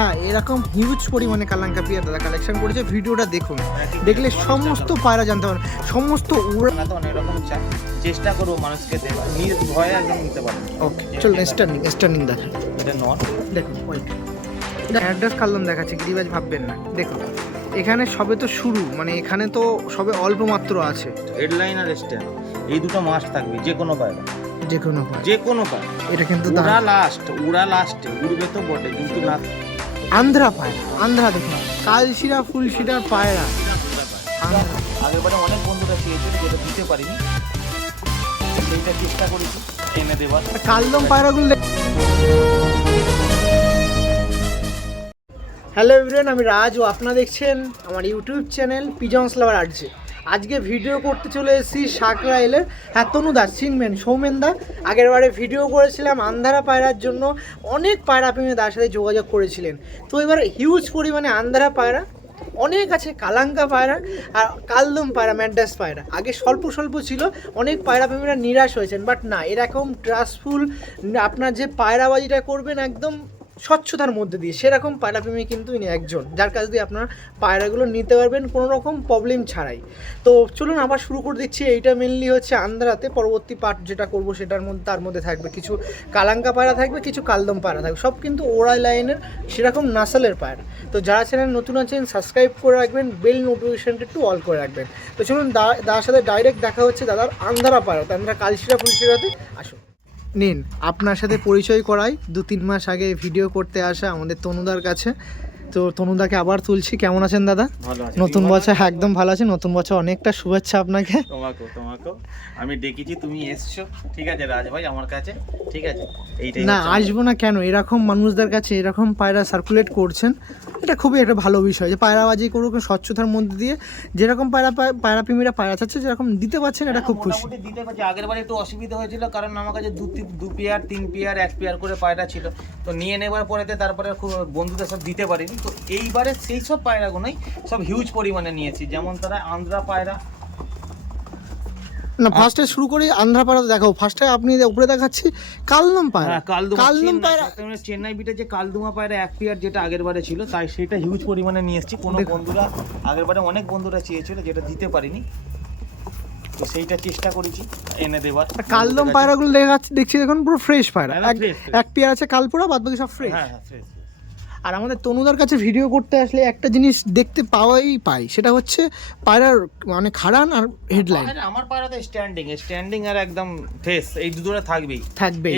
হ্যাঁ এরকম হিউজ পরিমাণে কালাঙ্কা পিয়ার দাদা কালেকশন করেছে। ভিডিওটা দেখুন, দেখলে সমস্ত পায়রা জানতে পারবেন, সমস্ত উড়া। তো অনেক রকম চাই, চেষ্টা করবো মানুষকে দেওয়া, নিজ ভয়ে একদম নিতে পারেন। ওকে চলুন স্টার্নিং দেখেন। এটা নট দেখুন ওয়েট, এটা অ্যাড্রেস কালদম দেখাচ্ছে, গিরিবাজ ভাববেন না। দেখুন এখানে সবে তো শুরু, মানে এখানে তো সবে অল্প মাত্র আছে। হেডলাইন আর স্ট্যান্ড এই দুটো মাস্ট থাকবে যে কোনো পায়রা, যে কোনো পায়রা। এটা কিন্তু উড়া লাস্টে উড়বে তো বটে, কিন্তু না আন্ধ্রা পায়রা। আন্ধ্রা দেখুন, কালশিরা ফুলশিরার পায়রা। আগেরবারে অনেক বন্ধুরা চেয়েছিল, যেটা দিতে পারিনি, সেইটা চেষ্টা করেছি এনে দেওয়ার। কালদম পায়রাগুলো হ্যালো এভরিওয়ান, আমি রাজ ও আপনারা দেখছেন আমার ইউটিউব চ্যানেল পিজন্স লাভার আর্টসে। আজকে ভিডিও করতে চলে এসেছি সাকরাইলের। হ্যাঁ তনুদা চিনবেন, সৌমেনদা। আগেরবারে ভিডিও করেছিলাম আন্ধারা পায়রার জন্য, অনেক পায়রা প্রেমী তার সাথে যোগাযোগ করেছিলেন। তো এবার হিউজ পরিমাণে আন্ধারা পায়রা অনেক আছে, কালাঙ্কা পায়রা আর কালদম পায়রা, ম্যাড্রাস পায়রা। আগে স্বল্প ছিল, অনেক পায়রা প্রেমীরা নিরাশ হয়েছেন, বাট না, এরকম ট্রাস্টফুল আপনার যে পায়রাবাজিটা করবেন একদম স্বচ্ছতার মধ্যে দিয়ে, সেরকম পায়রাপ্রেমী কিন্তু ইনি একজন, যার কাছ দিয়ে আপনার পায়রাগুলো নিতে পারবেন কোনো রকম প্রবলেম ছাড়াই। তো চলুন আবার শুরু করে দিচ্ছি। এইটা মেনলি হচ্ছে আন্ধ্রাতে, পরবর্তী পার্ট যেটা করব সেটার মধ্যে তার মধ্যে থাকবে কিছু কালাঙ্কা পায়রা, থাকবে কিছু কালদম পায়রা থাকবে, সব কিন্তু ওরাই লাইনের সেরকম নাসালের পায়রা। তো যারা চ্যানেল নতুন আছেন সাবস্ক্রাইব করে রাখবেন, বেল নোটিফিকেশনটা একটু অল করে রাখবেন। তো চলুন দাদার সাথে ডাইরেক্ট দেখা হচ্ছে দাদার আন্ধ্রা পায়রা, আন্ধ্রা কালশিরা ফুলশিরাতে। আসুন নিন আপনার সাথে পরিচয় করাই। 2-3 মাস আগে ভিডিও করতে আসা আমাদের তনুদার কাছে। তো তনুদাকে আবার তুলছি। কেমন আছেন দাদা? ভালো আছি। নতুন বছর একদম ভালো আছে, নতুন বছর অনেকটা শুভেচ্ছা আপনাকে। তোমাকেও আমি ডেকেছি, তুমি এসছো, ঠিক আছে রাজ ভাই আমার কাছে, ঠিক আছে। এইটাই না আসবো না কেন, এরকম মানুষদের কাছে এরকম পায়রা সার্কুলেট করছেন, এটা খুবই একটা ভালো বিষয় যে পায়রাবাজি করুক স্বচ্ছতার মধ্যে দিয়ে। যেরকম পায়রা প্রেমীরা পায়রা চাচ্ছে যেরকম দিতে পারছেন, এটা খুব খুশি। দিতে পারছি। আগের বারে একটু অসুবিধা হয়েছিল, কারণ আমার কাছে 2 পেয়ার 3 পেয়ার 1 পেয়ার করে পায়রা ছিল, তো নিয়ে নেবার পরেতে তারপরে খুব বন্ধুদের সব দিতে পারিনি। তো এইবারে সেই সব পায়রাগুলোই সব হিউজ পরিমাণে নিয়েছি, যেমন তারা আন্ধ্রা পায়রা। না ফার্স্টে শুরু করি আন্ধ্রা পায়রা দেখাও। ফার্স্টে আপনি উপরে দেখাচ্ছি কালদম পায়রা। কালদম পায়রা চেন্নাই বিটে যে কালদুমা পায়রা 1 পেয়ার যেটা আগের বারে ছিল, তাই সেটা হিউজ পরিমাণে নিয়ে এসেছি। কোনো বন্ধুরা আগের বারে অনেক বন্ধুরা চেয়েছিল, যেটা দিতে পারিনি, তো সেইটা চেষ্টা করেছি এনে দেওয়ার। কালদম পায়রাগুলো দেখছি দেখুন পুরো ফ্রেশ পায়রা, এক পেয়ার আছে কালপুরা, বাদ বাকি সব ফ্রেশ। হ্যাঁ ফ্রেশ। আর আমাদের তনুদার কাছে ভিডিও করতে আসলে একটা জিনিস দেখতে পাই, সেটা হচ্ছে পায়রার মানে খাড়ান আর হেডলাইন। আমার পায়রাতে স্ট্যান্ডিং আর একদম ফেস, এই দুটোটা থাকবে।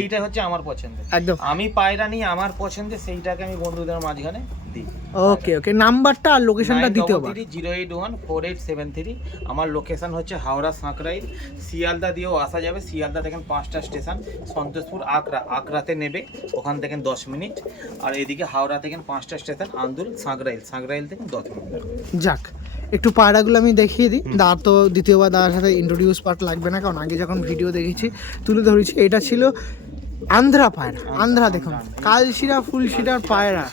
এইটা হচ্ছে আমার পছন্দ একদম। আমি পায়রা নিয়ে আমার পছন্দের, সেইটাকে আমি বন্ধুদের মাঝখানে দিই। ওকে নাম্বারটা আর লোকেশনটা দিতে হবে। 0814873। আমার লোকেশন হচ্ছে হাওড়া সাঁকরাইল। শিয়ালদা দিয়েও আসা যাবে, শিয়ালদা থেকে 5টা স্টেশন, সন্তোষপুর আকরাতে নেবে, ওখান থেকে 10 মিনিট। আর এদিকে হাওড়া থেকে 5টা স্টেশন, আন্দুল সাঁকরাইল থেকে 10 মিনিট। যাক একটু পায়রাগুলো আমি দেখিয়ে দিই। দাঁড় তো দ্বিতীয়বার দাদার সাথে ইন্ট্রোডিউস পার্ট লাগবে না, কারণ আগে যখন ভিডিও দেখেছি তুলে ধরেছি। এটা ছিল আন্ধ্রা পায়রা। আন্ধ্রা দেখুন, কালশিরা ফুলশিরার পায়রা,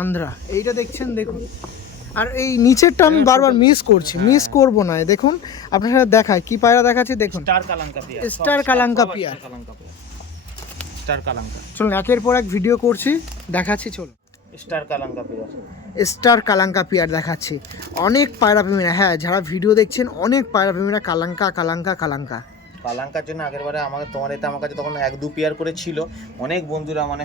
আন্ধ্রা। এইটা দেখছেন দেখুন। আর এই নিচেরটা আমি বারবার মিস করবো না। দেখুন আপনার সাথে দেখায় কি পায়রা দেখাচ্ছি, দেখুন স্টার কালাঙ্কা পিয়ার। চলুন একের পর এক ভিডিও করছি, দেখাচ্ছি। চলুন স্টার কালাঙ্কা পিয়ার দেখাচ্ছি। অনেক পায়রা প্রেমীরা, হ্যাঁ যারা ভিডিও দেখছেন অনেক পায়রা প্রেমীরা কালাঙ্কার জন্য আগেরবারে তোমার আমার কাছে তখন 1-2 পেয়ার করে ছিল, অনেক বন্ধুরা মানে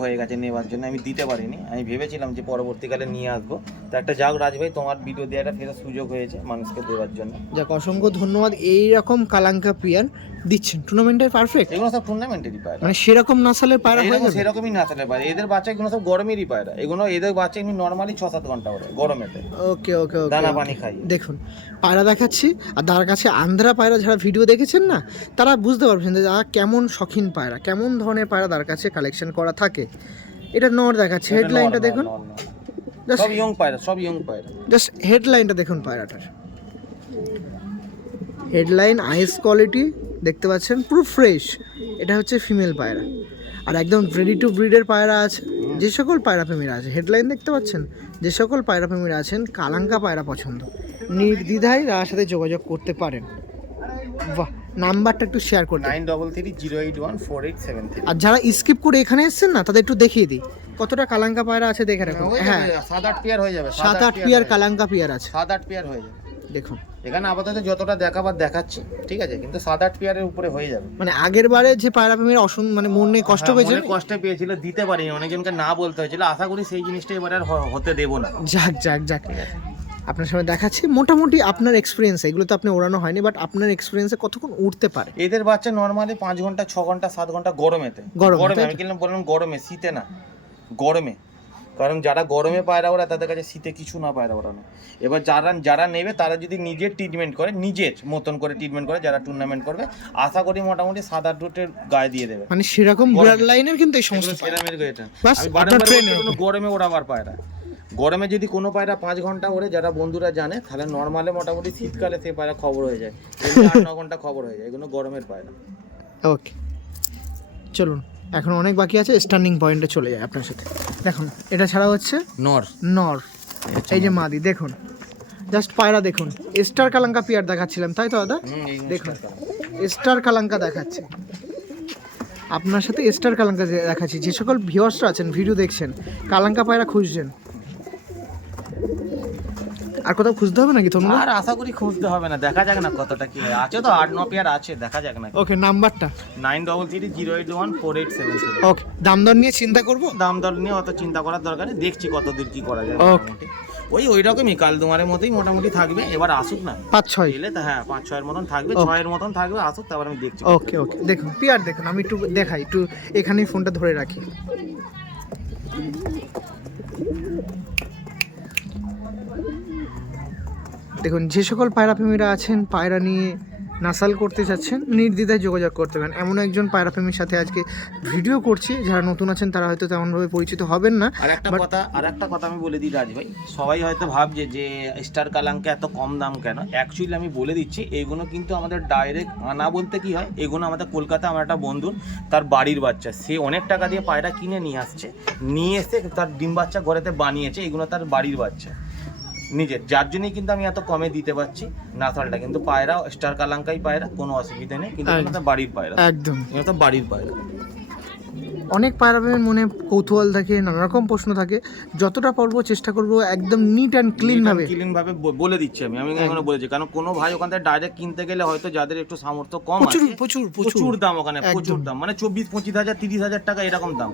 হয়ে গেছে নেওয়ার জন্য, আমি দিতে পারিনি। আমি ভেবেছিলাম যে পরবর্তীকালে নিয়ে আসবো। তো একটা যাক রাজ ভাই, তোমার ভিডিও দেওয়াটা ফেরার সুযোগ হয়েছে মানুষকে দেওয়ার জন্য, যাক অসংখ্য ধন্যবাদ। এইরকম কালাঙ্কা পিয়ার দিচ্ছেন টুর্নামেন্টের পারফেক্ট। এগুলো সব টুর্নামেন্টেরই পায়রা, মানে সেরকম নাসালের পায়রা হয়ে যাবে, সেরকমই নাসালের পায়রা। এদের বাচ্চা এগুলো সব গরমেরই পায়রা, এদের বাচ্চা এমনি নর্মালি 6-7 ঘন্টা ওরে গরমেতে। ওকে দানা পানি খাই। দেখুন পায়রা দেখাচ্ছি, আর তার কাছে আন্ধ্রা পায়রা যারা ভিডিও দেখেছেন না, তারা বুঝতে পারবেন যে তারা কেমন শখিন পায়রা, কেমন ধরনের পায়রা তার কাছে কালেকশন করা থাকে। এটা নর দেখাচ্ছে, হেডলাইনটা দেখুন, সব ইয়ং পায়রা। জাস্ট হেডলাইনটা দেখুন পায়রাটার, হেডলাইন আইস কোয়ালিটি দেখতে পাচ্ছেন, পুরো ফ্রেশ। এটা হচ্ছে ফিমেল পায়রা, আর একদম রেডি টু ব্রিডের পায়রা আছে। যে সকল পায়রা প্রেমীরা আছে, হেডলাইন দেখতে পাচ্ছেন, যে সকল পায়রা প্রেমীরা আছেন কালাঙ্কা পায়রা পছন্দ, নির্দ্বিধায় তার সাথে যোগাযোগ করতে পারেন। বাহ, নাম্বারটা একটু শেয়ার করুন। 9330814873। আর যারা স্কিপ করে এখানে এসেছেন না, তাদের একটু দেখিয়ে দিই। কতটা কালাঙ্কা পায়রা আছে দেখে রাখুন। হ্যাঁ 7-8 পেয়ার হয়ে যাবে, 7-8 পেয়ার কালাঙ্কা পেয়ার আছে 7-8 পেয়ার হয়ে যাবে। দেখুন এখানে আপাতত যতটা দেখাবার দেখাচ্ছি, ঠিক আছে, কিন্তু 7-8 পেয়ারের উপরে হয়ে যাবে। মানে আগের বারে যে পায়রা প্রেমীর মানে মনে কষ্ট পেয়েছে, কষ্ট পেয়েছিল, দিতে পারিনি, অনেকজনকে না বলতে হয়েছিল। আশা করি সেই জিনিসটা এবারে আর হতে দেবো না। যাক যাক যাক, আপনার সামনে দেখাচ্ছি মোটামুটি আপনার এক্সপিরিয়েন্স, এগুলো তো আপনি ওড়ানো হয়নি, বাট আপনার এক্সপিরিয়েন্সে কতক্ষণ উঠতে পারে এদের বাচ্চা? নর্মালি 5 ঘন্টা 6 ঘন্টা 7 ঘন্টা গরমেতে। গরমে আমি বললাম গরমে, শীতে না, গরমে। কারণ যারা গরমে পায়রা ওরা, তাদের কাছে শীতে কিছু না পায়রা ওড়ানো। এবার যারা নেবে তারা যদি নিজের ট্রিটমেন্ট করে, নিজের মতন করে ট্রিটমেন্ট করে, যারা টুর্নামেন্ট করবে, আশা করি মোটামুটি 7-8 রুটের গায়ে দিয়ে দেবে। মানে সেরকম ব্লাড লাইনের কিন্তু এই সমস্ত গরমে ওড়াবার পায়রা। গরমে যদি কোনো পায়রা 5 ঘন্টা ওড়ে, যারা বন্ধুরা জানে, তাহলে নর্মালে মোটামুটি শীতকালে সেই পায়রা খবর হয়ে যায়, 8-9 ঘন্টা খবর হয়ে যায়। এগুলো গরমের পায়রা। ওকে চলুন, এখন অনেক বাকি আছে, স্টার্নিং পয়েন্টে চলে যায় আপনার সাথে। দেখুন এটা ছাড়া হচ্ছে নর, এই যে মাদি, দেখুন জাস্ট পায়রা দেখুন। স্টার কালাঙ্কা পিয়ার দেখাচ্ছিলাম তাই তো দাদা? দেখুন স্টার কালাঙ্কা দেখাচ্ছে আপনার সাথে, স্টার কালাঙ্কা দেখাচ্ছি। যে সকল ভিউয়ার্সরা আছেন, ভিডিও দেখছেন, কালাঙ্কা পায়রা খুঁজছেন, আর কোথাও খুঁজতে হবে নাকি তোমরা? আর আশা করি খুঁজতে হবে না, দেখা যাক না কতটা কি আছে। তো 8-9 পেয়ার আছে, দেখা যাক না। ওকে, নাম্বারটা 9330814873। ওকে, দাম দর নিয়ে চিন্তা করব? দাম দর নিয়ে অত চিন্তা করার দরকার নেই, দেখছি কত দূর কি করা যায়। মোটামুটি ওই রকমই কালদুমারের মতোই মোটামুটি থাকবে। এবার আসুক না 5-6 এলে তো, হ্যাঁ 5-6 এর মতন থাকবে, 6 এর মতন থাকবে, আসুক, তারপর আমি দেখছি। ওকে ওকে, দেখুন পিয়ার দেখুন, আমি একটু দেখাই, একটু এখানেই ফোনটা ধরে রাখি। দেখুন যে সকল পায়রা প্রেমীরা আছেন, পায়রা নিয়ে নাসাল করতে চাচ্ছেন, নির্দ্বিধায় যোগাযোগ করতে পারেন। এমন একজন পায়রা প্রেমীর সাথে আজকে ভিডিও করছি, যারা নতুন আছেন তারা হয়তো তেমনভাবে পরিচিত হবেন না। আর একটা কথা আমি বলে দিই রাজ ভাই, সবাই হয়তো ভাবছে যে স্টার কালাঙ্কা এত কম দাম কেন। অ্যাকচুয়ালি আমি বলে দিচ্ছি, এইগুলো কিন্তু আমাদের ডাইরেক্ট আনা বলতে কি হয়, এগুলো আমাদের কলকাতা, আমার একটা বন্ধুর, তার বাড়ির বাচ্চা, সে অনেক টাকা দিয়ে পায়রা কিনে নিয়ে আসছে, নিয়ে এসে তার ডিম বাচ্চা ঘরেতে বানিয়েছে, এগুলো তার বাড়ির বাচ্চা নিজের, যার জন্যই কিন্তু আমি এত কমে দিতে পারছি নাসালটা। কিন্তু পায়রা স্টার কালাঙ্কাই পায়রা, কোনো অসুবিধা নেই, কিন্তু এটা বাড়ির পায়রা, একদম এটা বাড়ির পায়রা। অনেক পায়রা প্রেমীর মনে কৌতূহল থাকে, নানা রকম প্রশ্ন থাকে, যতটা পারবো চেষ্টা করব একদম নিট অ্যান্ড ক্লিন ভাবে বলে দিচ্ছি। আমি এখানে বলেছি, কারণ কোনো ভাই ওখান থেকে ডাইরেক্ট কিনতে গেলে হয়তো যাদের একটু সামর্থ্য কম আছে, প্রচুর দাম ওখানে, প্রচুর দাম, মানে 24-25 হাজার 30 হাজার টাকা এরকম দাম।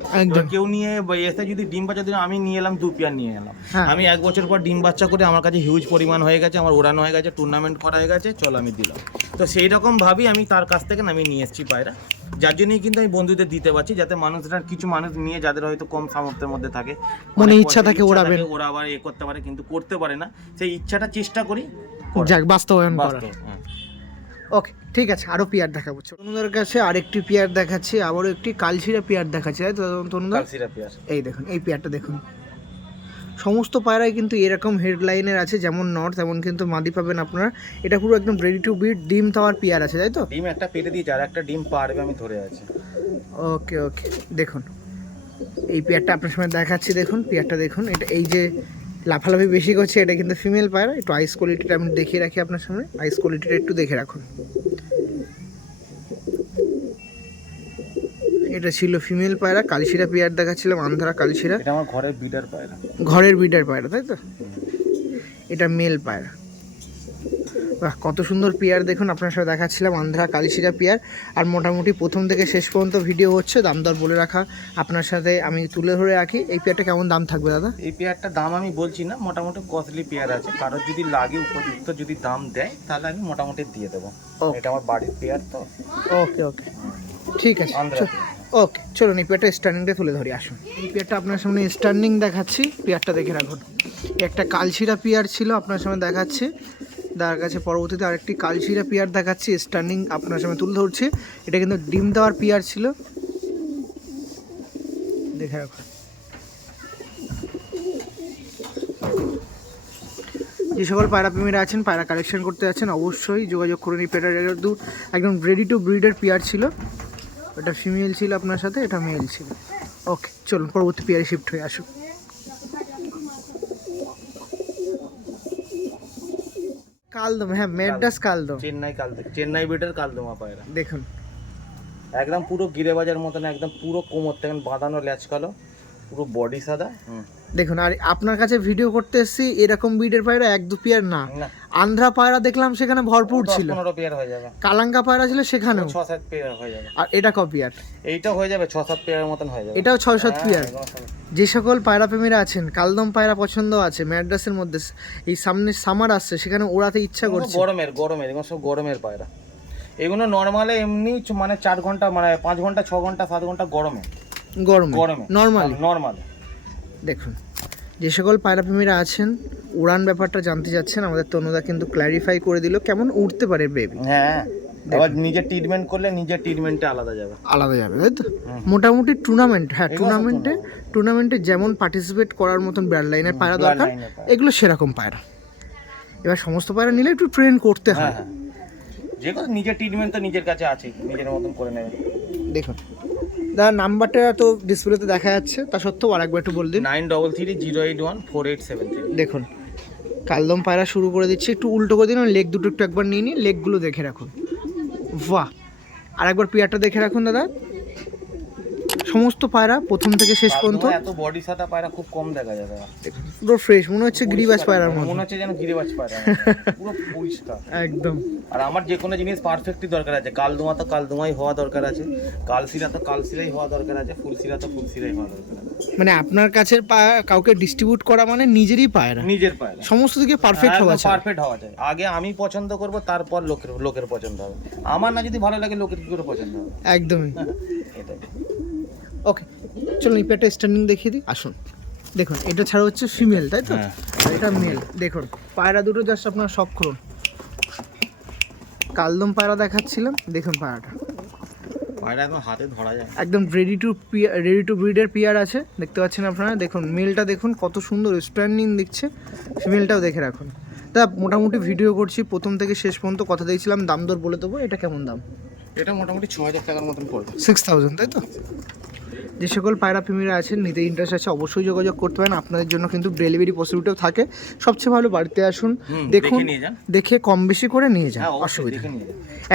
কেউ নিয়ে এসে যদি ডিম বাচ্চা, যদি আমি নিয়ে এলাম 2 পেয়ার নিয়ে এলাম, আমি 1 বছর পর ডিম বাচ্চা করে আমার কাছে হিউজ পরিমাণ হয়ে গেছে, আমার ওড়ানো হয়ে গেছে, টুর্নামেন্ট করা হয়ে গেছে, চল আমি দিলাম। তো সেই রকম ভাবেই আমি তার কাছ থেকে আমি নিয়ে এসেছি পায়রা, যার জন্যই কিন্তু আমি বন্ধুদের দিতে পারছি, যাতে মানুষরা, কিছু মানুষ নিয়ে যাদের হয়তো কম সামর্থ্যের মধ্যে থাকে, মনে ইচ্ছা থাকে ওড়াবেন, ওরা আবার করতে পারে, কিন্তু করতে পারে না, সেই ইচ্ছাটা চেষ্টা করি যাক বাস্তবায়ন করার। ওকে ঠিক আছে, আরো পিয়ার দেখাবো। তনুদার কাছে আরেকটি পিয়ার দেখাচ্ছি, আবারও একটি কালশিরা পিয়ার দেখাচ্ছি, তাই তো তনুদা? কালশিরা পিয়ার, এই দেখুন এই পিয়ারটা দেখুন। সমস্ত পায়রাই কিন্তু এরকম হেডলাইনের আছে, যেমন নর তেমন কিন্তু মাদি পাবেন আপনারা। এটা পুরো একদম রেডি টু বিট, ডিম দেওয়ার পিয়ার আছে, তাই তো? ডিম একটা পেটে দিয়েছে, আর একটা ডিম পারবে, আমি ধরে আছি। ওকে ওকে, দেখুন এই পেয়ারটা আপনার সামনে দেখাচ্ছি, দেখুন পেয়ারটা দেখুন। এটা এই যে লাফালাফি বেশি করছে, এটা কিন্তু ফিমেল পায়রা। একটু আইস কোয়ালিটিটা আমি দেখিয়ে রাখি আপনার সামনে, আইস কোয়ালিটিটা একটু দেখে রাখুন। এটা ছিল ফিমেল পায়রা, কালশিরা পেয়ার দেখাচ্ছিলাম, আন্ধ্রা কালশিরা। এটা আমার ঘরের বিডার পায়রা, ঘরের বিডার পায়রা, তাই তো? এটা মেল পায়রা। বাহ, কত সুন্দর পেয়ার দেখুন, আপনার সাথে দেখাচ্ছিলাম আন্ধ্রা কালশিরা পেয়ার। আর মোটামুটি প্রথম থেকে শেষ পর্যন্ত ভিডিও হচ্ছে, দাম দর বলে রাখা আপনার সাথে আমি তুলে ধরে রাখি। এই পেয়ারটা কেমন দাম থাকবে দাদা? এই পেয়ারটার দাম আমি বলছি না, মোটামুটি কস্টলি পেয়ার আছে, কারোর যদি লাগে উপযুক্ত যদি দাম দেয়, তাহলে আমি মোটামুটি দিয়ে দেবো। এটা আমার বাড়ির পেয়ার তো। ওকে ওকে ঠিক আছে, ওকে চলুন এই পেয়ারটা স্ট্যান্ডিংটা তুলে ধরি, আসুন। এই পেয়ারটা আপনার সামনে স্ট্যান্ডিং দেখাচ্ছি, পেয়ারটা দেখে রাখুন। একটা কালশিরা পেয়ার ছিল আপনার সামনে দেখাচ্ছি, তার কাছে পরবর্তীতে আরেকটি কালশিরা পেয়ার দেখাচ্ছি, স্ট্যান্ডিং আপনার সামনে তুলে ধরছি। এটা কিন্তু ডিম দেওয়ার পেয়ার ছিল, দেখে রাখুন। যে সকল পায়রা প্রেমীরা আছেন, পায়রা কালেকশন করতে যাচ্ছেন, অবশ্যই যোগাযোগ করুন। এই পেয়ারটা একদম রেডি টু ব্রিডের পেয়ার ছিল। এটা ফিমেল ছিল আপনার সাথে, এটা মেল ছিল। ওকে চলুন পরবর্তী পেয়ারে শিফট হয়ে আসুন। কালদম, হ্যাঁ মেডাস কালদম, চেন্নাই বিটের কালদমা পায়রা দেখুন একদম পুরো গিরে বাজার মতন, একদম পুরো কোমর থেকে বাঁধানো ল্যাচ কালো, পুরো বডি সাদা। দেখুন, আর আপনার কাছে ভিডিও করতে এসেছি এরকম ব্রিডের পায়রা 1-2 পেয়ার না, না, আন্ধ্রা পায়রা দেখলাম সেখানে ভরপুর ছিল, 15 পেয়ার হয়ে যাবে। কালাঙ্কা পায়রা ছিল সেখানেও 6-7 পেয়ার হয়ে যাবে। আর এটা ক পেয়ার? এইটা হয়ে যাবে 6-7 পেয়ারের মতন হয়ে যাবে। এটাও 6-7 পেয়ার। হ্যাঁ, যে সকল পায়রা প্রেমীরা আছেন, কালদম পায়রা পছন্দ আছে, ম্যাড্রাসের মধ্যে এই সামনে সামার আসছে সেখানে ওড়াতে ইচ্ছা করছে, গরমের এগুলো সব গরমের পায়রা। এগুলো নর্মালে এমনি মানে 4 ঘন্টা মানে 5 ঘন্টা 6 ঘন্টা 7 ঘন্টা গরমে নর্মালি। দেখুন, যে সকল পায়রা প্রেমীরা আছেন উড়ান ব্যাপারটা জানতে চাচ্ছেন, আমাদের তনুদা কিন্তু ক্ল্যারিফাই করে দিল কেমন উঠতে পারে বেবি। হ্যাঁ, আবার নিজে ট্রিটমেন্ট করলে নিজের ট্রিটমেন্টে আলাদা যাবে, তাই তো? মোটামুটি টুর্নামেন্ট, হ্যাঁ টুর্নামেন্টে যেমন পার্টিসিপেট করার মতন ব্র্যান্ড লাইনের পায়রা দরকার, এগুলো সেরকম পায়রা। এবার সমস্ত পায়রা নিলে একটু ট্রেন করতে হয়। যে কোনো নিজের ট্রিটমেন্ট তো নিজের কাছে আছে, নিজের মতন করে নেবে। দেখুন দাদা, নাম্বারটা তো ডিসপ্লেতে দেখা যাচ্ছে, তা সত্ত্বেও আরেকবার একটু বল দিন। 9330814873। দেখুন, কালদম পায়রা শুরু করে দিচ্ছি, একটু উল্টো করে দিন, লেগ দুটো একটু একবার নিয়ে নিন, লেগগুলো দেখে রাখুন। বাহ, আরেকবার পেয়ারটা দেখে রাখুন দাদা। সমস্ত পায়রা প্রথম থেকে শেষ পর্যন্ত এত বডি সাদা পায়রা খুব কম দেখা যায় দাদা। পুরো ফ্রেশ, মনে হচ্ছে গিরিবাজ পায়রার মতো, মনে হচ্ছে যেন গিরিবাজ পায়রা, পুরো পরিষ্কার একদম। আর আমার যে কোনো জিনিস পারফেক্টই দরকার আছে, কালদুমা তো কালদুমাই হওয়া দরকার আছে, কালশিরা তো কালশিরাই হওয়া দরকার আছে, ফুলশিরা তো ফুলশিরাই হওয়া দরকার আছে। মানে আপনার কাছে কাউকে ডিস্ট্রিবিউট করা মানে নিজেরই পায়রা, নিজের পায়রা সমস্ত দিকে পারফেক্ট হওয়া চাই, পারফেক্ট হওয়া চাই। আগে আমি পছন্দ করব, তারপর লোকের পছন্দ হবে। আমার না যদি ভালো লাগে, লোকের কি করে পছন্দ হবে? একদমই। এটাই। ওকে, চলুন এই পেয়ারটা স্ট্যান্ডিং দেখিয়ে দিই, আসুন। দেখুন, এটা ছাড়া হচ্ছে ফিমেল, তাই তো? আর এটা মেল। দেখুন পায়রা দুটো জাস্ট আপনার সব করুন। কালদম পায়রা দেখাচ্ছিলাম, দেখুন পায়রাটা একদম হাতে ধরা যায়, একদম রেডি টু ব্রিডের পেয়ার আছে, দেখতে পাচ্ছেন আপনারা। দেখুন মেলটা দেখুন কত সুন্দর স্ট্যান্ডিং দিচ্ছে, ফিমেলটাও দেখে রাখুন। তা মোটামুটি ভিডিও করছি প্রথম থেকে শেষ পর্যন্ত, কথা দিয়েছিলাম দাম দর বলে দেবো। এটা কেমন দাম? এটা মোটামুটি 6000 টাকার মতন পড়বে। 6000, তাই তো? যে সকল পায়রা প্রেমীরা আছেন, নিতে ইন্টারেস্ট আছে, অবশ্যই যোগাযোগ করতে পারেন। আপনাদের জন্য কিন্তু ডেলিভারি পসিবিলিটিও থাকে। সবচেয়ে ভালো বাড়িতে আসুন, দেখুন, দেখে কম বেশি করে নিয়ে যান, অসুবিধা নেই।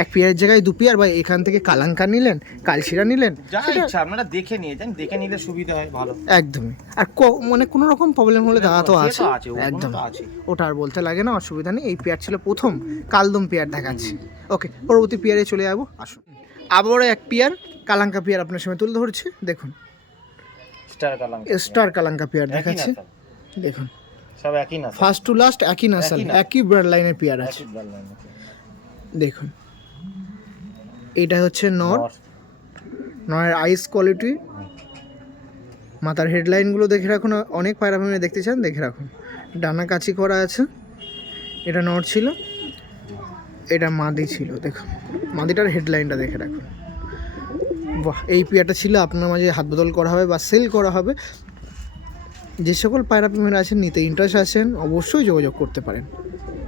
এক পেয়ারের জায়গায় 2 পেয়ার, বা এখান থেকে কালাঙ্কা নিলেন, কালশিরা নিলেন, যা ইচ্ছা আপনারা দেখে নিয়ে যান, দেখে নিলে সুবিধা হয়, ভালো। একদমই। আর মানে কোনো রকম প্রবলেম হলে দাদা তো আছে, একদম, আছে, ওটা আর বলতে লাগে না, অসুবিধা নেই। এই পেয়ার ছিল প্রথম কালদম পেয়ার দেখাচ্ছি। ওকে, পরবর্তী পেয়ারে চলে যাবো, আসুন। আবারও এক পেয়ার কালাঙ্কা পেয়ার আপনার সামনে তুলে ধরছি। দেখুন স্টার কালাঙ্কা পেয়ার দেখাচ্ছি, দেখুন সব একই না, ফার্স্ট টু লাস্ট একই নাসাল, একই ব্রাড লাইনের পেয়ার আছে। দেখুন এটা হচ্ছে নরের আইস কোয়ালিটি, মাথার হেডলাইনগুলো দেখে রাখুন। অনেক পায়রা প্রেমীরা দেখতে চান, দেখে রাখুন। ডানা কাচি করা আছে, এটা নর ছিল, এটা মাদি ছিল। দেখুন মাদিটার হেডলাইনটা দেখে রাখুন। বাহ, এই পেয়ারটা ছিল আপনার মাঝে হাত বদল করা হবে বা সেল করা হবে। যে সকল পায়রা প্রেমীরা আছেন, নিতে ইন্টারেস্ট আছেন, অবশ্যই যোগাযোগ করতে পারেন।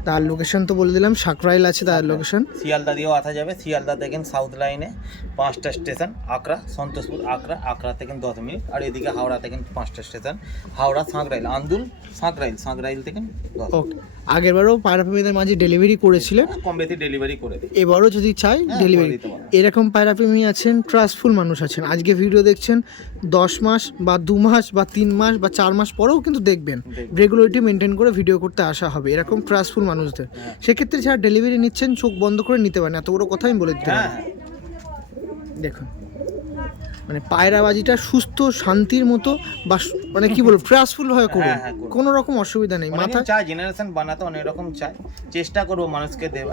তার লোকেশন তো বলে দিলাম, সাকরাইল আছে তার লোকেশন। শিয়ালদা দিয়েও আসা যাবে। শিয়ালদা দেখেন সাউথ লাইনে 5টা স্টেশন, আকরা, সন্তোষপুর, আকরা থেকে 10 মিনিট। আর এদিকে হাওড়া থেকে 5টা স্টেশন, হাওড়া, সাঁকরাইল, আন্দুল, সাঁকরাইল থেকে 10। ওকে, আগেরবারও পায়রা প্রেমীদের মাঝে ডেলিভারি করেছিলেন, কম বেশি ডেলিভারি করে দিই। এবারও যদি চাই ডেলিভারি। এরকম পায়রা প্রেমী আছেন, ট্রাস্টফুল মানুষ আছেন, আজকে ভিডিও দেখছেন, 10 মাস বা 2 মাস বা 3 মাস বা 4 মাস পরেও কিন্তু দেখবেন, রেগুলারিটি মেনটেন করে ভিডিও করতে আসা হবে। এরকম ট্রাস্টফুল মানুষদের, সেক্ষেত্রে যারা ডেলিভারি নিচ্ছেন চোখ বন্ধ করে নিতে পারেন, এত বড় কথা আমি বলে দিতে পারি। দেখুন মানে পায়রাবাজিটা সুস্থ শান্তির মতো, বা মানে কি বলবো, ট্রাস্টফুল ভাবে করুন, কোনো রকম অসুবিধা নেই। মাথা চাই জেনারেশন বানাতে অনেক রকম চাই, চেষ্টা করবো মানুষকে দেওয়া,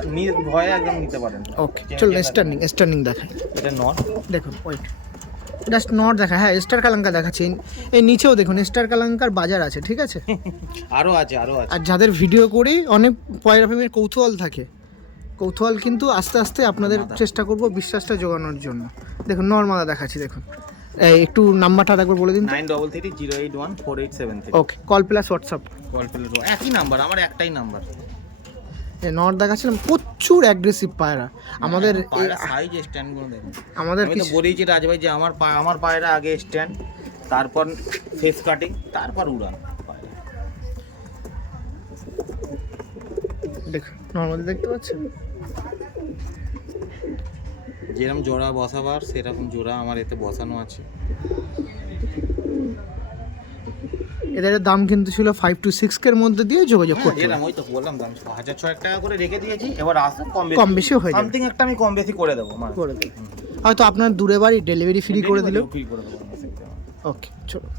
ভয়ে একদম নিতে পারেন। ওকে, চলুন স্ট্যান্ডিং দেখাই। এটা নট, দেখুন ওয়েট, জাস্ট নট দেখা। হ্যাঁ, স্টার কালাঙ্কা দেখাচ্ছি, এই নিচেও দেখুন স্টার কালাঙ্কার বাজার আছে, ঠিক আছে? আরও আছে। আর যাদের ভিডিও করি অনেক পায়রা প্রেমীর কৌতূহল থাকে, কৌতূহল কিন্তু আস্তে আস্তে আপনাদের চেষ্টা করব বিশ্বাসটা জোগানোর জন্য। দেখুন নর্মাল দেখাচ্ছি, দেখুন একটু নাম্বারটা একবার বলে দিন। 9330814873। ওকে, কল প্লাস হোয়াটসঅ্যাপ। একই নাম্বার, আমার একটাই নাম্বার। নট দেখাচ্ছিলাম, প্রচুর অ্যাগ্রেসিভ পায়রা আমাদের। সাইজ স্ট্যান্ড গুলো দেখুন, আমাদের আমি তো বলেইছি রাজভাই যে আমার পায়রা আগে স্ট্যান্ড, তারপর ফেস কাটিং, তারপর উড়ান। দেখুন নর্মাল দেখতে পাচ্ছেন, যেরকম জোড়া বসাবার সেরকম জোড়া আমার এতে বসানো আছে। এদের দাম কিন্তু ছিল 5 to 6K এর মধ্যে দিয়ে যোগাযোগ করতে এরকম ওই তো বললাম দাম 1000 টাকা করে রেখে দিয়েছি, এবার আসো কম বেশি হয়ে যাবে, সামথিং একটা আমি কম বেশি করে দেবো করে দেবো। হয়তো আপনার দূরে বাড়ি ডেলিভারি ফ্রি করে দিল। ফ্রি করে দেবো। ওকে চলো।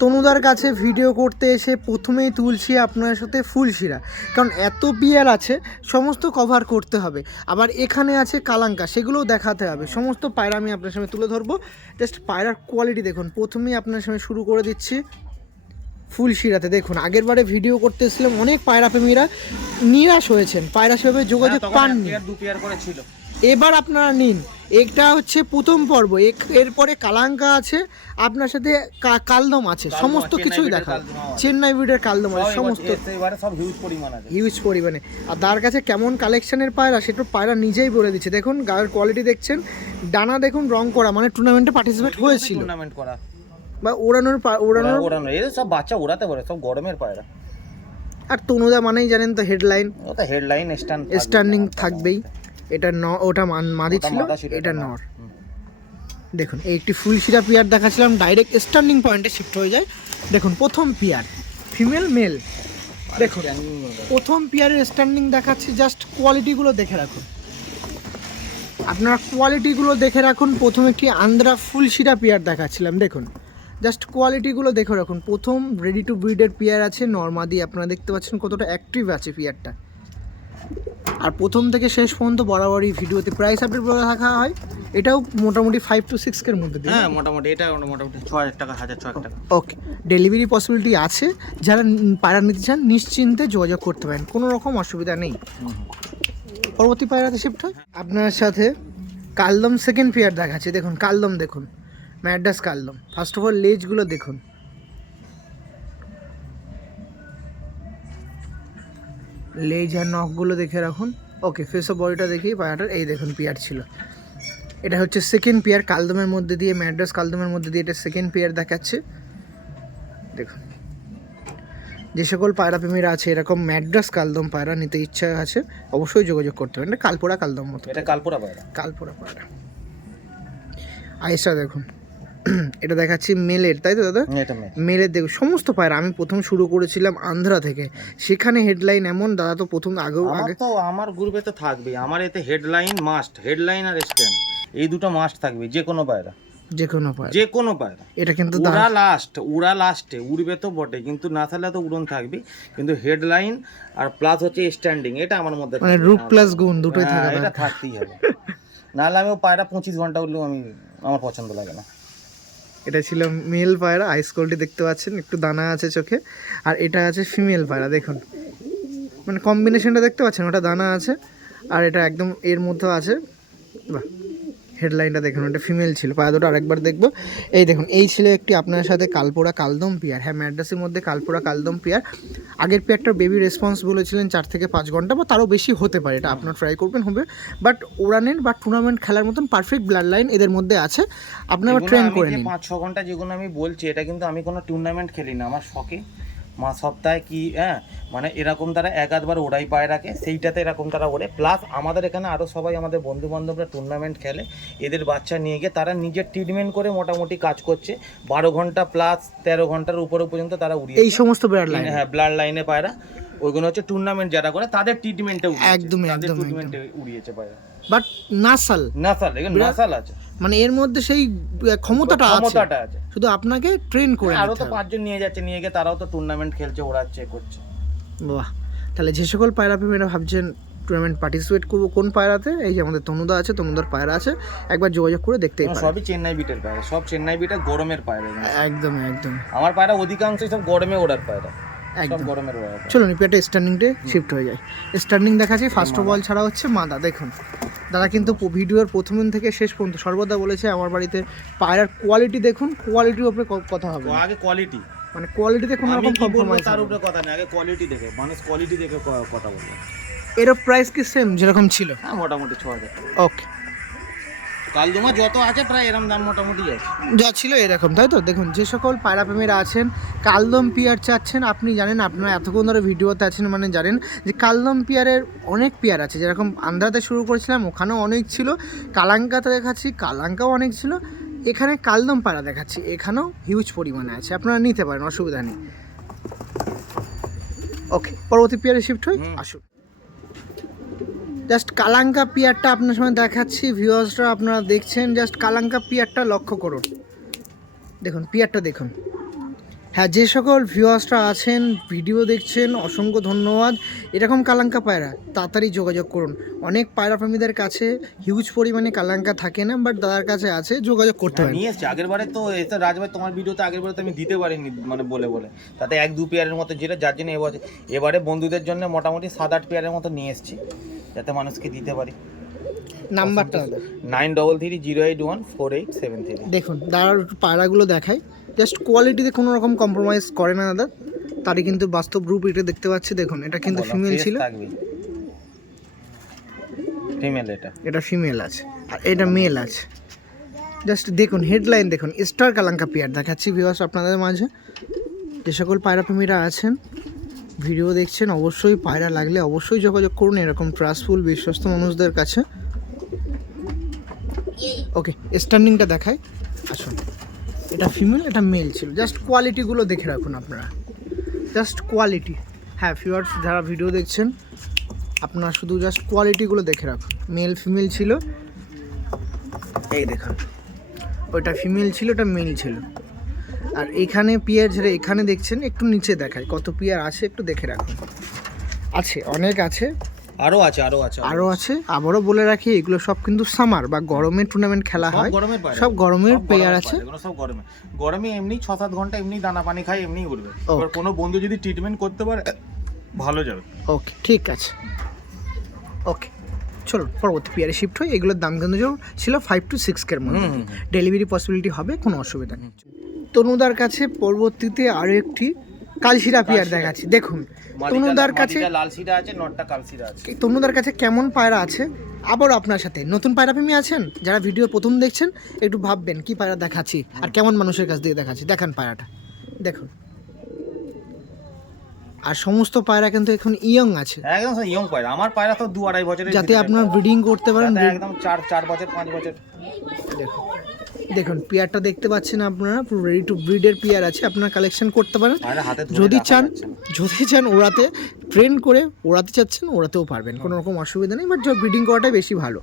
তনুদার কাছে ভিডিও করতে এসে প্রথমেই তুলছি আপনার সাথে ফুলশিরা, কারণ এত পিয়ার আছে সমস্ত কভার করতে হবে, আবার এখানে আছে কালাঙ্কা সেগুলোও দেখাতে হবে। সমস্ত পায়রা আমি আপনার সামনে তুলে ধরবো। জাস্ট পায়রার কোয়ালিটি দেখুন। প্রথমেই আপনার সামনে শুরু করে দিচ্ছি ফুলশিরাতে। দেখুন আগের বারে ভিডিও করতে এসেছিলাম, অনেক পায়রা প্রেমীরা নিরাশ হয়েছেন, পায়রা সেভাবে যোগাযোগ পাননি। দু পেয়ার করে ছিল, এবার আপনারা নিন। এটা হচ্ছে প্রথম পর্ব, এরপরে কালাঙ্কা আছে, আপনার সাথে কালদম আছে, সমস্ত কিছুই দেখা। চেন্নাই ব্রিডের কালদম আছে সমস্ত, সব হিউজ পরিমাণ আছে, হিউজ পরিমাণে। আর তার কাছে কেমন কালেকশনের পায়রা সেটা পায়রা নিজেই বলে দিচ্ছে। দেখুন গায়ের কোয়ালিটি দেখছেন, ডানা দেখুন রং করা, মানে টুর্নামেন্টে পার্টিসিপেট হয়েছিল, টুর্নামেন্ট করা বা ওড়ানোর এদের সব বাচ্চা ওড়াতে পারে, সব গরমের পায়রা। আর তনুদা মানেই জানেন তো হেডলাইন, ওটা হেডলাইন স্ট্যান্ডিং থাকবেই। এটা ওটা মাদি ছিল, এটা নর। দেখুন এই একটি ফুলশিরা পেয়ার দেখাচ্ছিলাম, ডাইরেক্ট স্ট্যান্ডিং পয়েন্টে শিফট হয়ে যায়। দেখুন প্রথম পেয়ার ফিমেল মেল, দেখুন প্রথম পেয়ারের স্ট্যান্ডিং দেখাচ্ছি। জাস্ট কোয়ালিটিগুলো দেখে রাখুন, আপনারা কোয়ালিটিগুলো দেখে রাখুন। প্রথম একটি আন্দ্রা ফুলশিরা পেয়ার দেখাচ্ছিলাম, দেখুন জাস্ট কোয়ালিটিগুলো দেখে রাখুন। প্রথম রেডি টু ব্রিডের পেয়ার আছে নর্মাদি, আপনারা দেখতে পাচ্ছেন কতটা অ্যাক্টিভ আছে পেয়ারটা। আর প্রথম থেকে শেষ পর্যন্ত বরাবরই ভিডিওতে প্রাইস আপডেট বলে রাখা হয়। এটাও মোটামুটি 5 to 6K এর মধ্যে, হ্যাঁ মোটামুটি এটা মোটামুটি 6000 টাকা 1600 টাকা। ওকে, ডেলিভারি পসিবিলিটি আছে। যারা পায়রা নিতে চান নিশ্চিন্তে যোগাযোগ করতে পারেন, কোনো রকম অসুবিধা নেই। পরবর্তী পায়রাতে শিফট হয় আপনার সাথে কালদম সেকেন্ড পেয়ার দেখাচ্ছে। দেখুন কালদম, দেখুন ম্যাড্রাস কালদম। ফার্স্ট অফ অল লেজগুলো দেখুন, লেজ আর নখগুলো দেখে রাখুন। ওকে, ফেস অফ বডিটা দেখি পায়রাটার। এই দেখুন পেয়ার ছিল, এটা হচ্ছে সেকেন্ড পেয়ার কালদমের মধ্যে দিয়ে, ম্যাড্রাস কালদমের মধ্যে দিয়ে এটা সেকেন্ড পেয়ার দেখাচ্ছে। দেখুন যে সকল পায়রা প্রেমীরা আছে এরকম ম্যাড্রাস কালদম পায়রা নিতে ইচ্ছা আছে অবশ্যই যোগাযোগ করতে পারেন। এটা কালপোড়া কালদম মতো, এটা কালপোড়া পায়রা, কালপোড়া পায়রা। আইসা দেখুন এটা দেখাচ্ছি মেলের, তাই তো দাদা? মেলের দেখুন সমস্ত পায়রা। আমি প্রথম শুরু করেছিলাম আন্ধ্রা থেকে, সেখানে হেডলাইন এমন, দাদা তো প্রথম আগে তো আমার গ্রুপে তো থাকবে, আমার এতে হেডলাইন মাস্ট, হেডলাইন আর স্ট্যান্ড এই দুটো মাস্ট থাকবে যে কোনো পায়রা, যে কোনো পায়রা। এটা কিন্তু উড়া লাস্টে উড়বে তো বটে, কিন্তু না থাকলে তো উড়ন থাকবে, কিন্তু হেডলাইন আর প্লাস হচ্ছে স্ট্যান্ডিং, এটা আমার মধ্যে মানে রূপ প্লাস গুণ দুটোই থাকে, এটা থাকতেই হবে। নাহলে আমি পায়রা 25 ঘন্টা উঠলেও আমার পছন্দ লাগে না। এটা ছিল মেল পায়রা, আইস কোয়ালিটি দেখতে পাচ্ছেন, একটু দানা আছে চোখে। আর এটা আছে ফিমেল পায়রা, দেখুন মানে কম্বিনেশনটা দেখতে পাচ্ছেন, ওটা দানা আছে আর এটা একদম এর মধ্যে আছে। বাহ, হেডলাইনটা দেখুন, ওটা ফিমেল ছিল। পায়রা দুটো আরেকবার দেখবো। এই দেখুন এই ছিল একটি আপনার সাথে কালপোড়া কালদম পেয়ার। হ্যাঁ, ম্যাড্রাসের মধ্যে কালপোড়া কালদম পেয়ার। আগের পেয়ারটার বেবি রেসপন্স বলেছিলেন 4 থেকে 5 ঘন্টা বা তারও বেশি হতে পারে, এটা আপনার ট্রাই করবেন হবে। বাট ওরানের বা টুর্নামেন্ট খেলার মতন পারফেক্ট ব্লাড লাইন এদের মধ্যে আছে, আপনারা ট্রেন করে নিন। 5-6 ঘন্টা যেগুলো আমি বলছি, এটা কিন্তু আমি কোনো টুর্নামেন্ট খেলি না, আমার শখে সপ্তাহে কি মানে এরকম তারা এক আধবার ওড়াই পায়রাকে, সেইটাতে এরকম তারা ওড়ে। প্লাস আমাদের এখানে আরও সবাই আমাদের বন্ধু বান্ধবরা টুর্নামেন্ট খেলে, এদের বাচ্চা নিয়ে গিয়ে তারা নিজের ট্রিটমেন্ট করে মোটামুটি কাজ করছে। 12 ঘন্টা প্লাস 13 ঘন্টার উপরে পর্যন্ত তারা উড়িয়ে এই সমস্ত ব্লাড লাইন, হ্যাঁ ব্লাড লাইনে পায়রা, ওইগুলো হচ্ছে টুর্নামেন্ট যারা করে তাদের ট্রিটমেন্টে একদম ট্রিটমেন্টে উড়িয়েছে পায়রা। বাট নাসাল এখানে নাসাল আছে, মানে এর মধ্যে সেই ক্ষমতাটা আছে, শুধু আপনাকে ট্রেন করে। আরো তো 5 জন নিয়ে যাচ্ছে, নিয়ে গিয়ে তারাও তো টুর্নামেন্ট খেলছে, ওড়াচ্ছে, করছে। বাহ, তাহলে যে সকল পায়রা প্রেমীরা ভাবছেন টুর্নামেন্ট পার্টিসিপেট করবো কোন পায়রাতে, এই যে আমাদের তনুদা আছে, তনুদার পায়রা আছে, একবার যোগাযোগ করে দেখতেই পারেন। সবই চেন্নাই বিটের পায়রা, সব চেন্নাই বিটের গরমের পায়রা। একদম আমার পায়রা অধিকাংশই সব গরমে ওড়ার পায়রা, একদম গরমের ওড়ার। চলুন পেটে স্ট্যান্ডিংটে শিফট হয়ে যায়। স্ট্যান্ডিং দেখাচ্ছি ফার্স্ট অফ অল ছাড়া হচ্ছে মাদা। দেখুন দাদা কিন্তু ভিডিওর প্রথম থেকে শেষ পর্যন্ত সর্বদা বলেছে আমার বাড়িতে পায়রার কোয়ালিটি দেখুন, কোয়ালিটির উপরে কথা হবে। আগে কোয়ালিটি, মানে কোয়ালিটিতে কোনো রকম কম্প্রোমাইজ, তার উপরে কথা নেই, আগে কোয়ালিটি দেখে, মানুষ কোয়ালিটি দেখে কথা বলবে। এর প্রাইস কি সেম যেরকম ছিল? হ্যাঁ মোটামুটি 6000। ওকে, কালদমা যত আছে প্রায় এরকম দাম মোটামুটি আছে, যা ছিল এরকম, তাই তো? দেখুন যে সকল পায়রা প্রেমীরা আছেন কালদম পিয়ার চাচ্ছেন, আপনি জানেন, আপনারা এতক্ষণ ধরে ভিডিওতে আছেন মানে জানেন যে কালদম পিয়ারের অনেক পিয়ার আছে। যেরকম আন্ধ্রাতে শুরু করেছিলাম ওখানেও অনেক ছিল, কালাঙ্কাতে দেখাচ্ছি কালাঙ্কাও অনেক ছিল, এখানে কালদম পায়রা দেখাচ্ছি, এখানেও হিউজ পরিমাণে আছে, আপনারা নিতে পারেন, অসুবিধা নেই। ওকে, পরবর্তী পেয়ারে শিফট হই, আসুন। জাস্ট কালাঙ্কা পেয়ারটা আপনার সামনে দেখাচ্ছি, ভিউয়ার্সরা আপনারা দেখছেন, জাস্ট কালাঙ্কা পেয়ারটা লক্ষ্য করুন, দেখুন পেয়ারটা দেখুন। হ্যাঁ, যে সকল ভিউয়ার্সরা আছেন ভিডিও দেখছেন অসংখ্য ধন্যবাদ। এরকম কালাঙ্কা পায়রা তাড়াতাড়ি যোগাযোগ করুন। অনেক পায়রা প্রেমীদের কাছে হিউজ পরিমাণে কালাঙ্কা থাকে না, বাট দাদার কাছে আছে, যোগাযোগ করতে পারেন। নিয়ে এসছি আগের বারে তো এসে রাজভাই তোমার ভিডিওতে আগের বারে তো আমি দিতে পারিনি মানে বলে তাতে 1-2 পেয়ারের মতো যেটা, যার জন্য এবারে বন্ধুদের জন্য মোটামুটি 7-8 পেয়ারের মতো নিয়ে এসেছি যাতে মানুষকে দিতে পারি। নাম্বারটা 9330814873। দেখুন দাদার একটু পায়রাগুলো দেখাই, জাস্ট কোয়ালিটিতে কোনো রকম কম্প্রোমাইজ করে না দাদা, তারই কিন্তু বাস্তব রূপ এটা দেখতে পাচ্ছি। দেখুন এটা কিন্তু ফিমেল ছিল, ফিমেল, এটা ফিমেল আছে আর এটা মেল আছে। জাস্ট দেখুন হেডলাইন দেখুন, স্টার কালাঙ্কা পেয়ার দেখাচ্ছি ভিউয়ার্স আপনাদের মাঝে। যে সকল পায়রা প্রেমীরা আছেন ভিডিও দেখছেন অবশ্যই পায়রা লাগলে অবশ্যই যোগাযোগ করুন এরকম ট্রাস্টফুল বিশ্বস্ত মানুষদের কাছে। ওকে, স্ট্যান্ডিংটা দেখাই, আসুন। এটা ফিমেল, এটা মেল ছিল, জাস্ট কোয়ালিটিগুলো দেখে রাখুন আপনারা, জাস্ট কোয়ালিটি। হ্যাঁ ভিউয়ার্স যারা ভিডিও দেখছেন আপনারা শুধু জাস্ট কোয়ালিটিগুলো দেখে রাখুন। মেল ফিমেল ছিল, এই দেখুন ওইটা ফিমেল ছিল, ওটা মেল ছিল। আর এখানে পিয়ার যেটা এখানে দেখছেন একটু নিচে দেখায় কত পিয়ার আছে, একটু দেখে রাখুন। আছে, অনেক আছে, আরও আছে। আবারও বলে রাখি এগুলো সব কিন্তু সামার বা গরমের টুর্নামেন্ট খেলা হয়, সব গরমের পেয়ার আছে। সব গরমে এমনি 6-7 ঘন্টা এমনি দানা পানি খায় এমনি উঠবে। এবার কোনো বন্ধু যদি ট্রিটমেন্ট করতে পারে ভালো যাবে। ওকে ঠিক আছে, ওকে চলুন পরবর্তী পেয়ারে শিফট হই। এগুলোর দাম কিন্তু ছিল 5 to 6 এর মধ্যে, ডেলিভারি পসিবিলিটি হবে, কোনো অসুবিধা নেই। তনুদার কাছে পরবর্তীতে আরও একটি কালশিরা পেয়ার দেখাচ্ছি। দেখুন তনুদার কাছে লাল শিরা আছে, নটটা কালশিরা আছে। তনুদার কাছে কেমন পায়রা আছে আবারও আপনার সাথে নতুন পায়রা প্রেমী আছেন যারা ভিডিও প্রথম দেখছেন একটু ভাববেন কি পায়রা দেখাচ্ছি আর কেমন মানুষের কাছ দিয়ে দেখাচ্ছি। দেখান পায়রাটা দেখুন, আর সমস্ত পায়রা কিন্তু এখন ইয়ং আছে, একদম ইয়ং পায়রা। আমার পায়রা তো 2-2.5 বছরের, যাতে আপনারা ব্রিডিং করতে পারেন, একদম 4 বছর 5 বছর। দেখুন দেখুন পেয়ারটা দেখতে পাচ্ছেন আপনারা, পুরো রেডি টু ব্রিডের পেয়ার আছে, আপনারা কালেকশন করতে পারেন। যদি চান ওড়াতে ট্রেন করে ওড়াতে চাচ্ছেন ওড়াতেও পারবেন, কোনো রকম অসুবিধা নেই, বাট ব্রিডিং করাটাই বেশি ভালো।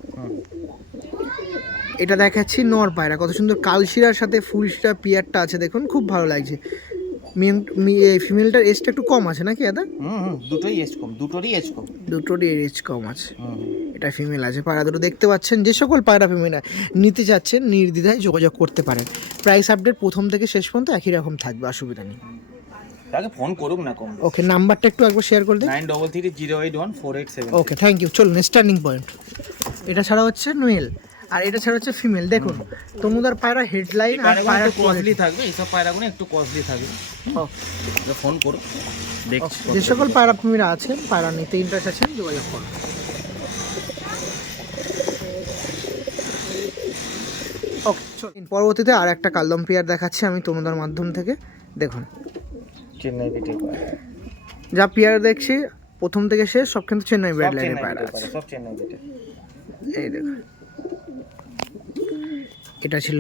এটা দেখাচ্ছি নর পায়রা, কত সুন্দর কালশিরার সাথে ফুলশিরা পেয়ারটা আছে, দেখুন খুব ভালো লাগছে। ফিমেলটার এজটা একটু কম আছে নাকি দাদা? দুটোরই এজ কম আছে। এটা ফিমেল আছে, পায়রা দুটো দেখতে পাচ্ছেন। যে সকল পায়রা ফিমেলরা নিতে চাচ্ছেন নির্দ্বিধায় যোগাযোগ করতে পারেন। প্রাইস আপডেট প্রথম থেকে শেষ পর্যন্ত একই রকম থাকবে, অসুবিধা নেই। তাকে ফোন করুক না কম। ওকে, নাম্বারটা একটু একবার শেয়ার করে দিন। 9330814873। Okay thank you. চলুন স্টার্নিং পয়েন্ট। এটা ছাড়া হচ্ছে মেল আর এটা ছাড়া হচ্ছে ফিমেল। দেখুন তনুদার পায়রা হেডলাইন আর পায়রা কস্টলি থাকবে, এইসব পায়রাগুলো একটু কস্টলি থাকবে। ওকে ফোন করুক, দেখছি। যে সকল পায়রা প্রেমীরা আছেন পায়রা নিতে ইন্টারেস্ট আছেন যোগাযোগ করুন। ওকে পরবর্তীতে আর একটা কালদম পেয়ার দেখাচ্ছি আমি তনুদার মাধ্যম থেকে। দেখুন চেন্নাই বিটের যা পেয়ার দেখছি প্রথম থেকে শেষ সব কিন্তু চেন্নাই ব্রেড লাইনের পায়রা আছে, সব চেন্নাই বিটের। এই দেখুন এটা ছিল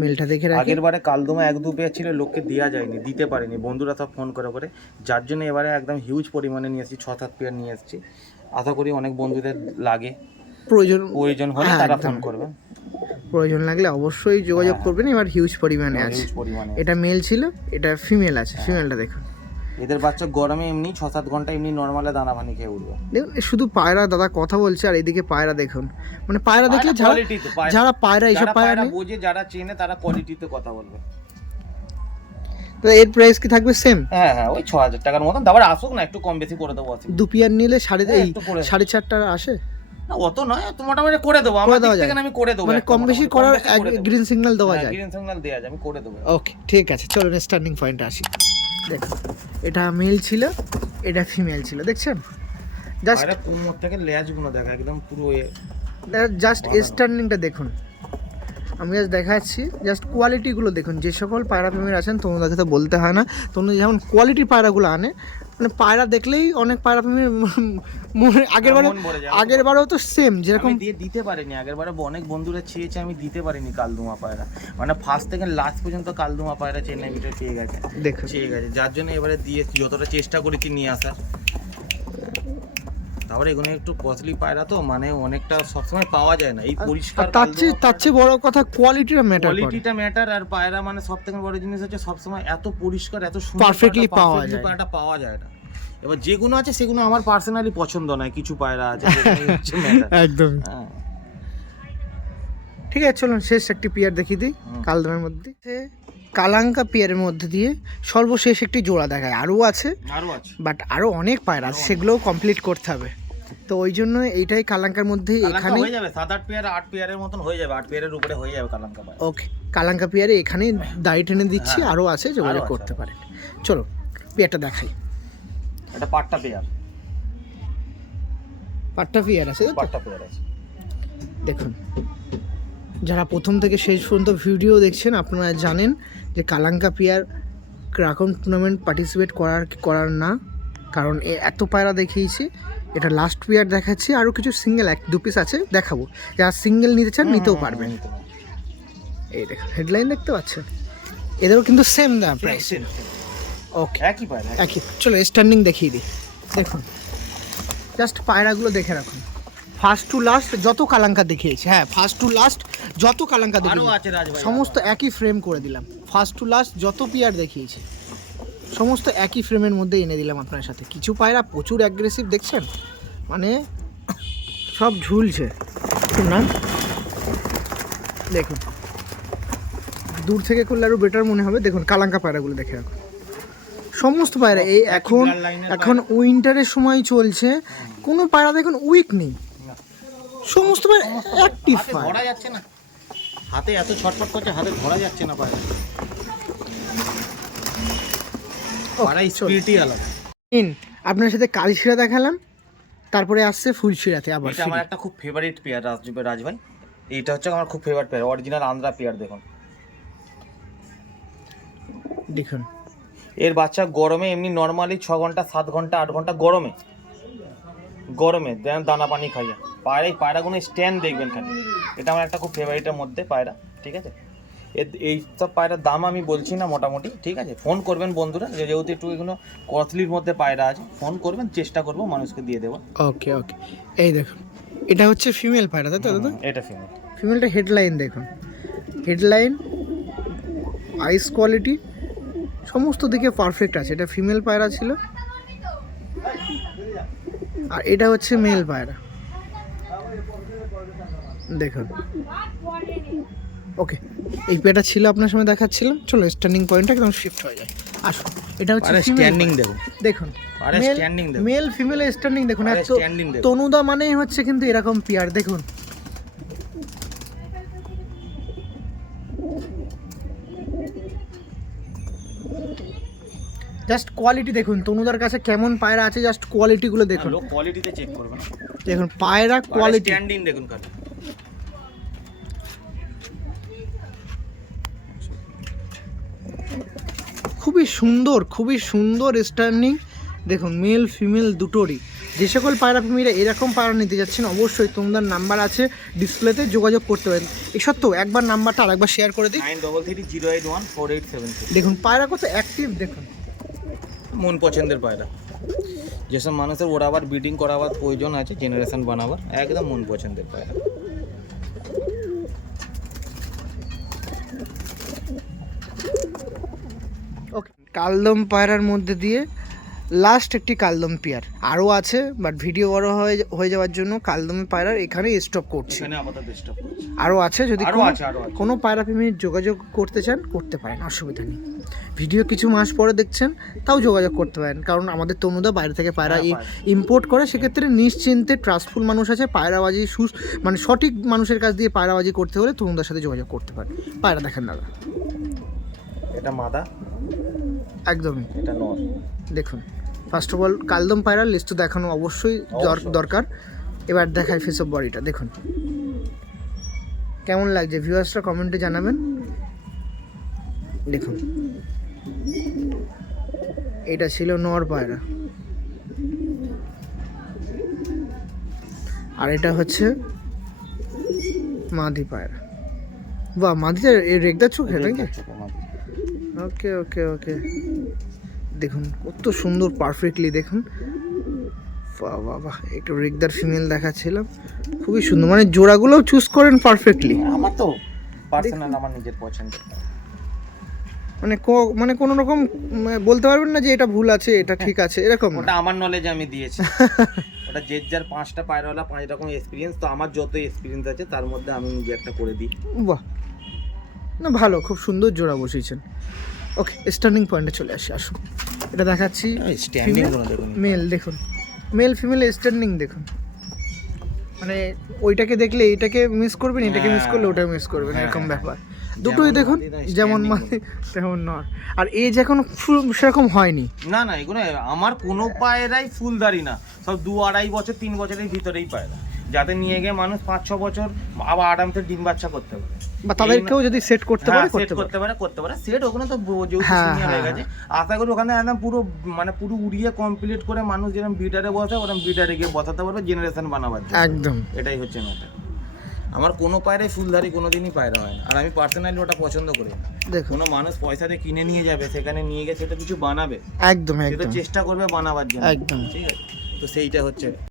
মেলটা দেখে রাখি। আগের বারে কালদমা 1-2 পেয়ার ছিল, লোককে দেওয়া যায়নি, দিতে পারিনি, বন্ধুরা সব ফোন করে, যার জন্য এবারে একদম হিউজ পরিমাণে নিয়ে এসেছি, 6-7 পেয়ার নিয়ে এসেছি। আশা করি অনেক বন্ধুদের লাগে, প্রয়োজন হলে তারা ফোন করবে, প্রয়োজন লাগলে অবশ্যই যোগাযোগ করবেন। এবার হিউজ পরিমাণে আছে। এটা মেল ছিল, এটা ফিমেল আছে। ফিমেলটা দেখুন, এদের বাচ্চা গরমে এমনি 6-7 ঘন্টা এমনি নর্মালে দানা পানি খেয়ে উঠবে। দেখুন শুধু পায়রা দাদা কথা বলছে আর এদিকে পায়রা দেখুন, মানে পায়রা দেখলে যারা পায়রা এইসব পায়রা বোঝে, যারা চেনে তারা কোয়ালিটিতে কথা বলবে। তো এর প্রাইস কি থাকবে সেম? হ্যাঁ ওই 6000 টাকার মতন। তারপর আসুক না, একটু কম বেশি করে দেবো। দু পেয়ার নিলে 4.5 আসে না, অত নয়, তো মোটামুটি করে দেবো। আমার দিক থেকে আমি করে দেবো, মানে কম বেশি করার গ্রিন সিগন্যাল দেওয়া যায়, গ্রিন সিগন্যাল দেওয়া যায়, আমি করে দেবো। ওকে ঠিক আছে, চলুন স্টার্টিং পয়েন্টে আসি। দেখুন এটা মেল ছিল, এটা ফিমেল ছিল, দেখছেন জাস্ট কোমর থেকে লেজগুলো দেখা একদম পুরো জাস্ট স্টার্নিংটা দেখুন। আমি জাস্ট দেখাচ্ছি, জাস্ট কোয়ালিটিগুলো দেখুন। যে সকল পায়রা প্রেমীরা আছেন তোমাদেরকে তো বলতে হয় না, তোমরা যেমন কোয়ালিটির পায়রাগুলো আনে মানে পায়রা দেখলেই অনেক পায়রা প্রেমীর মন ভরে যায়। আগের বারেও তো সেম যেরকম আমি দিয়ে দিতে পারিনি, আগেরবারে অনেক বন্ধুরা চেয়েছে, আমি দিতে পারিনি কালদুমা পায়রা, মানে ফার্স্ট থেকে লাস্ট পর্যন্ত কালদুমা পায়রা চেন্নাই ভিতরে পেয়ে গেছে, দেখুন। চেয়ে গেছে, যার জন্য এবারে দিয়ে যতটা চেষ্টা করেছি নিয়ে আসার। তারপরে এগুলো একটু কস্টলি পায়রা তো, মানে অনেকটা সবসময় পাওয়া যায় না এই পরিষ্কার। তার চেয়ে বড় কথা কোয়ালিটিটা ম্যাটার করে। কোয়ালিটিটা ম্যাটার, আর পায়রা মানে সবথেকে বড় জিনিস হচ্ছে সবসময় এত পরিষ্কার এত সুন্দর Perfectly পাওয়া যায়। পায়রাটা পাওয়া যায় না। এবার যেগুলো আছে সেগুলো আমার পার্সোনালি পছন্দ নয়, কিছু পায়রা আছে যেগুলো হচ্ছে matter। একদম হ্যাঁ। ঠিক আছে, চলুন শেষ একটি পেয়ার দেখিয়ে দিই কালদমের মধ্যে। কালাঙ্কা পেয়ারের মধ্যে দিয়ে সর্বশেষ একটি জোড়া দেখায়, আরও আছে আরো আছে। বাট আরও অনেক পায়রা আছে, সেগুলোও কমপ্লিট করতে হবে। তো ওই জন্য এইটাই কালাঙ্কার মধ্যেই এখানে হয়ে যাবে 7-8 পেয়ার, 8 পেয়ারের মতন হয়ে যাবে, 8 পেয়ারের উপরে হয়ে যাবে কালাঙ্কা পায়রা। ওকে, কালাঙ্কা পেয়ারে এখানেই দাড়ি টেনে দিচ্ছি, হ্যাঁ, আরও আছে, যোগাযোগ আরো আছে। করতে পারেন। চলো পেয়ারটা দেখাই। এটা পাট্টা পেয়ার, পাট্টা পেয়ার আছে, তাই তো? পাট্টা পেয়ার আছে। দেখুন, যারা প্রথম থেকে শেষ পর্যন্ত ভিডিও দেখছেন আপনারা জানেন যে কালাঙ্কা পেয়ার ক্রাকন টুর্নামেন্ট পার্টিসিপেট করার না, কারণ এত পায়রা দেখিয়েছি। এটা লাস্ট পেয়ার দেখাচ্ছি, আরও কিছু সিঙ্গেল 1-2 পিস আছে দেখাবো, যারা সিঙ্গেল নিতে চান নিতেও পারবেন। এই দেখুন হেডলাইন দেখতে পাচ্ছেন, এদেরও কিন্তু সেম দাম প্রাইস। ওকে, একই পায়রা। একই। চলো স্ট্যান্ডিং দেখিয়ে দিই। দেখুন জাস্ট পায়রাগুলো দেখে রাখুন, ফার্স্ট টু লাস্ট যত কালাঙ্কা দেখিয়েছি, হ্যাঁ ফার্স্ট টু লাস্ট যত কালাঙ্কা আরো দেখিয়েছি আছে রাজভাই, সমস্ত একই ফ্রেম করে দিলাম। ফার্স্ট টু লাস্ট যত পেয়ার দেখিয়েছি সমস্ত একই ফ্রেমের মধ্যে এনে দিলাম আপনার সাথে। কিছু পায়রা প্রচুর অ্যাগ্রেসিভ দেখছেন, মানে সব ঝুলছে না, দেখুন দূর থেকে করলে আরও বেটার মনে হবে। দেখুন কালাঙ্কা পায়রাগুলো দেখে রাখুন, সমস্ত পায়রা এই এখন উইন্টারের সময় চলছে, কোনো পায়রা দেখুন উইক নেই, সমস্ত পায়রা অ্যাক্টিভ পায়রা। ধরা যাচ্ছে না, হাতে এত ছটফট করছে, হাতে ধরা যাচ্ছে না পায়রা। পায়রা স্পিরিটই আলাদা। আপনার সাথে কালশিরা দেখালাম, তারপরে আসছে ফুলশিরাতে আবার। এটা আমার একটা খুব ফেভারিট পেয়ার রাজভাই, এইটা হচ্ছে আমার খুব favourite pair, original Andhra pair. দেখুন দেখুন এর বাচ্চা গরমে এমনি নর্মালি 6 ঘন্টা 7 ঘন্টা 8 ঘন্টা গরমে দানা পানি খাইয়া পায়রাগুলো স্ট্যান্ড দেখবেন খালি। এটা আমার একটা খুব ফেভারিটের মধ্যে পায়রা, ঠিক আছে। এই সব পায়রার দাম আমি বলছি না, মোটামুটি ঠিক আছে। ফোন করবেন বন্ধুরা, যেহেতু একটু এগুলো কস্টলির মধ্যে পায়রা আছে, ফোন করবেন, চেষ্টা করবো মানুষকে দিয়ে দেবো। ওকে ওকে, এই দেখুন এটা হচ্ছে ফিমেল পায়রা, তাই তো দাদা? এটা ফিমেল। ফিমেলটা হেডলাইন দেখুন, হেডলাইন আইস কোয়ালিটি সমস্ত দিকে পারফেক্ট আছে। এটা ফিমেল পায়রা ছিল, আর এটা হচ্ছে মেল পায়রা, দেখুন। ওকে, এই পেয়ারটা ছিল আপনার সময় দেখাচ্ছিলাম। চলো স্ট্যান্ডিং পয়েন্টটা একদম শিফট হয়ে যায়, আসুন। এটা হচ্ছে স্ট্যান্ডিং দেখুন, দেখুন আরে স্ট্যান্ডিং দেখুন, মেল ফিমেল স্ট্যান্ডিং দেখুন। এত স্ট্যান্ডিং দেখুন। তনুদা মানেই হচ্ছে কিন্তু এরকম পেয়ার দেখুন। জাস্ট কোয়ালিটি দেখুন, তনুদার কাছে কেমন পায়রা আছে, জাস্ট কোয়ালিটিগুলো দেখুন। লোক কোয়ালিটিতে চেক করবে না, দেখুন পায়রা কোয়ালিটি, স্ট্যান্ডিং দেখুন খালি। খুবই সুন্দর স্ট্যান্ডিং দেখুন, মেল ফিমেল দুটোরই। যে সকল পায়রা প্রেমীরা এরকম পায়রা নিতে যাচ্ছেন অবশ্যই তোমাদের নাম্বার আছে ডিসপ্লেতে, যোগাযোগ করতে পারেন। এই সত্ত্বেও একবার নাম্বারটা আরেকবার শেয়ার করে দিই। 9330814873। দেখুন পায়রা কত অ্যাক্টিভ দেখুন, মন পছন্দের পায়রা। যেসব মানুষের ওড়াবার ব্রিডিং করাবার প্রয়োজন আছে, জেনারেশন বানাবার, একদম মন পছন্দের পায়রা। ওকে, কালদম পায়রার মধ্যে দিয়ে লাস্ট একটি কালদম পেয়ার আরও আছে, বাট ভিডিও বড় হয়ে যাওয়ার জন্য কালদম পায়রার এখানে স্টপ করছি। এখানে আপাতত স্টপ করছি। আরও আছে, যদি আরো আছে। কোনো পায়রা প্রেমী যোগাযোগ করতে চান করতে পারেন, অসুবিধা নেই। ভিডিও কিছু মাস পরে দেখছেন তাও যোগাযোগ করতে পারেন, কারণ আমাদের তনুদা বাইরে থেকে পায়রা ইম্পোর্ট করে, সেক্ষেত্রে নিশ্চিন্তে ট্রাস্টফুল মানুষ আছে। পায়রাবাজি মানে সঠিক মানুষের কাছ দিয়ে পায়রাবাজি করতে হলে তনুদার সাথে যোগাযোগ করতে পারেন। পায়রা দেখেন দাদা, এটা মাদা, একদমই এটা নর। দেখুন ফার্স্ট অফ অল কালদম পায়রার লিস্ট দেখানো অবশ্যই দরকার। এবার দেখায় ফেস অফ বডিটা দেখুন কেমন লাগছে, ভিউয়ার্সরা কমেন্টে জানাবেন। দেখুন এটা ছিল নর পায়রা, আর এটা হচ্ছে মাদি পায়রা। বাহ, মাদিটা রেগদার চোখে নাকি? ওকে ওকে ওকে, দেখুন কত সুন্দর পারফেক্টলি, দেখুন বাহ বাহ বাহ, একটু রেগদার ফিমেল দেখাচ্ছিলাম, খুবই সুন্দর, মানে জোড়াগুলোও চুজ করেন পারফেক্টলি। আমার তো পার্সোনাল আমার নিজের পছন্দ। মানে মানে কোনো রকম বলতে পারবেন না যে এটা ভুল আছে এটা ঠিক আছে এরকম না? ওটা আমার নলেজে আমি দিয়েছি। ওটা যে যার 5টা পায়রাওয়ালা 5 রকম এক্সপিরিয়েন্স, তো আমার যত এক্সপিরিয়েন্স আছে তার মধ্যে আমি নিজে একটা করে দিই। বাহ, না ভালো, খুব সুন্দর জোড়া বসিয়েছেন। ওকে, স্টার্নিং পয়েন্টে চলে আসি, আসুন। এটা দেখাচ্ছি স্ট্যান্ডিং গুলো দেখুন, মেল, দেখুন মেল ফিমেল স্ট্যান্ডিং দেখুন, মানে ওইটাকে দেখলে এটাকে মিস করবেন, এটাকে মিস করলে ওটা মিস করবেন, এরকম ব্যাপার। দুটোই দেখুন, যেমন মাদি তেমন নর। আর এজ এখন সেরকম হয়নি। না না, এগুলো আমার কোনো পায়রাই ফুলদারি না, সব 2-2.5 বছর 3 বছরের ভিতরেই পায়রা, যাতে নিয়ে গিয়ে মানুষ 5-6 বছর আবার আরামসে ডিম বাচ্চা করতে পারে, বা তাদেরকেও যদি সেট করতে পারে করতে পারে সেট। ওখানে তো যেহেতু সিনিয়র হয়ে গেছে, আশা করি ওখানে একদম পুরো মানে পুরো উড়িয়ে কমপ্লিট করে মানুষ যেরকম বিডারে বসে ওরকম বিডারে গিয়ে বসাতে পারবে, জেনারেশন বানাবার জন্য। একদম, এটাই হচ্ছে ম্যাটার। আমার কোনো পায়রাই ফুলধারি কোনোদিনই পায়রা হয় না, আর আমি পার্সোনালি ওটা পছন্দ করি। দেখুন কোনো মানুষ পয়সা দিয়ে কিনে নিয়ে যাবে, সেখানে নিয়ে গিয়ে সেটা কিছু বানাবে, একদম সেটা একদম চেষ্টা করবে বানাবার জন্য, একদম। ঠিক আছে? তো সেইটা হচ্ছে